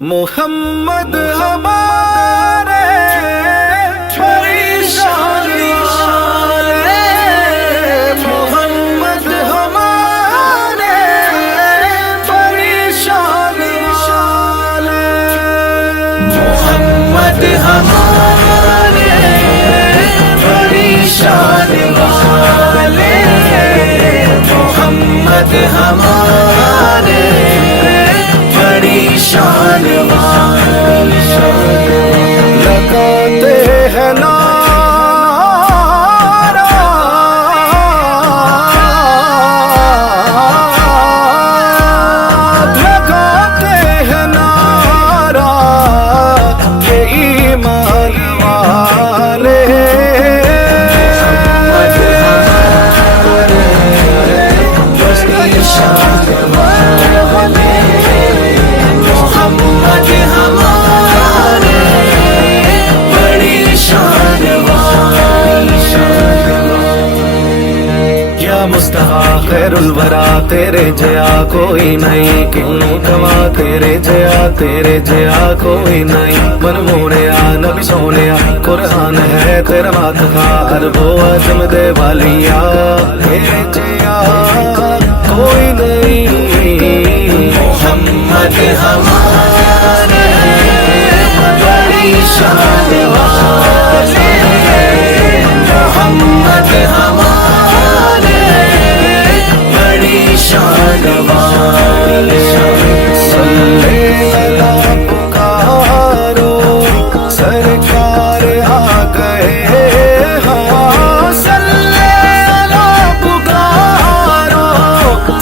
محمد ہمارے پریشان والے، محمد ہمارے پریشان والے، محمد ہمارے پریشان والے، محمد ہمارے پریشان والے، لگاتے ہیں نعرہ لگاتے ہیں نعرہ کہ ایمان والے، پریشان والے، محمد ہمارے پریشان والے، یا مصطفیٰ خیر الورا تیرے جیا کوئی نہیں، کیوں گوا تیرے جیا کوئی نہیں، من موڑیا نبی سونیا قرآن ہے تیرا ماتخار، وہ عظم دے والیا تیرے جیا کوئی نہیں، محمد ہمارے پریشان والے، محمد ہمارے پریشان والے، صلی اللہ پکارو سرکار آ گئے، ہاں صلی اللہ پکارو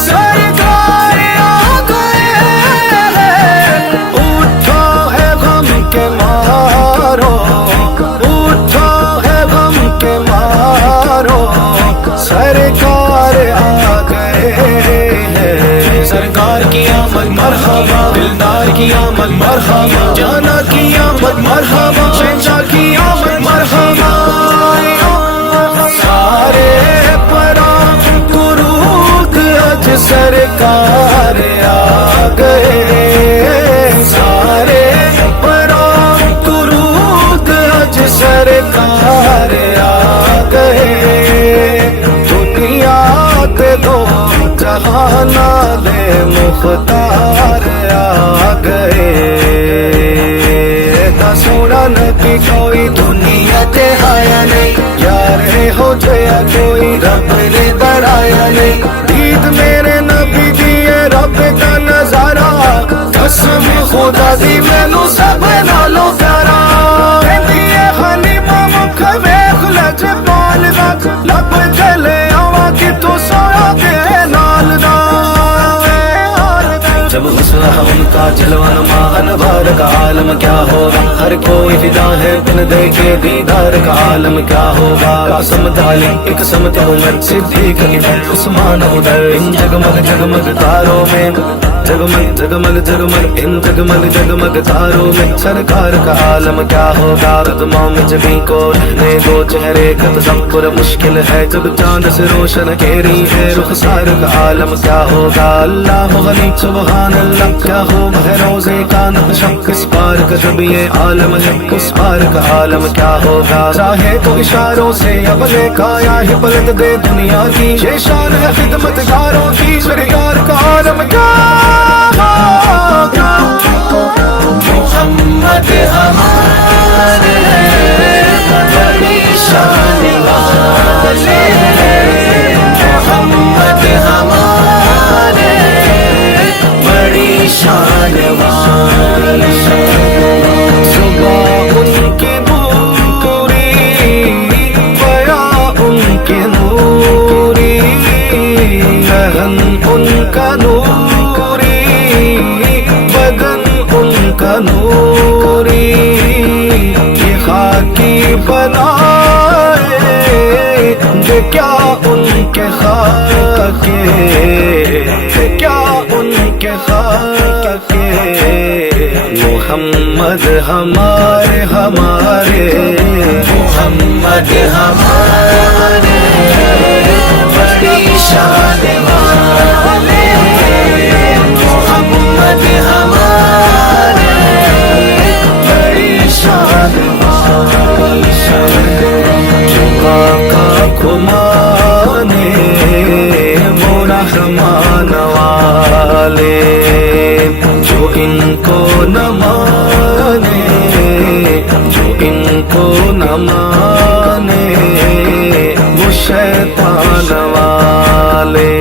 سرکار آ گئے، اٹھو ہے غم کے مارو، اٹھو ہے غم کے مارو، سرکار آ گئے ہیں، سرکار کی آمد مرحبا، دلدار کی آمد مرحبا، جانا کی آمد مرحبا، شہنشاہ کی آمد مرحبا، سارے پرام درود اج سرکار آ گئے، سارے پرام درود اج سرکار آ گئے، دنیا تے دو جہان دے مختار آ گئے، تا سونا نبی کوئی دنیا تے آیا نہیں، یار ہو جیا کوئی رب نے بڑھایا نہیں، عید میرے نبی دیے رب کا نظارہ، قسم خدا دی مینوں سب نالوں پیارا، دیے حلیمہ مکھ ویکھ لج پال دا، لب چلے آواں کہ تو سویا دے نال دا، جب حسن ان کا جلوہ نما انوار کا عالم کیا ہوگا، ہر کوئی فدا ہے بن دیکھے دیدار کا عالم کیا ہوگا، قاسم علی ایک سمت عمر صدیق عثمان ادھر، ان جگمگ جگمگ تاروں میں جگمگ جگمگ جگمگ ان جگمگ جگمگ تاروں میں، سرکار کا عالم کیا ہوگا، قدموں میں جبھی کو رہنے دو چہرے کا تصور مشکل ہے، جب چاند سے روشن کیری ہے رخسار کا عالم کیا ہوگا، اللہ غنی سبحان اللہ، کیا ہو مہروزے کا نقشہ، کس پار کا جب یہ عالم ہے، اس پار کا عالم کیا ہوگا، چاہے تو اشاروں سے اولے کا یا ہی پلٹ دے دنیا کی، یہ شان ہے خدمت گاروں کی، سرکار کا عالم کیا ہوگا، محمد ہمارے پریشان والے، محمد ہمارے پریشان والے، صبح ان کی نوری بیا ان کے نوری، لہن ان کا نوری بدن ان کا نوری، یہ خاکی بنائے کہ کیا ان کے خاکے، کیا ان کے خاکے، محمد ہمارے محمد ہمارے پریشان والے، محمد ہمارے زمان والے، جو ان کو نہ مانے، جو ان کو نہ مانے، وہ شیطان والے۔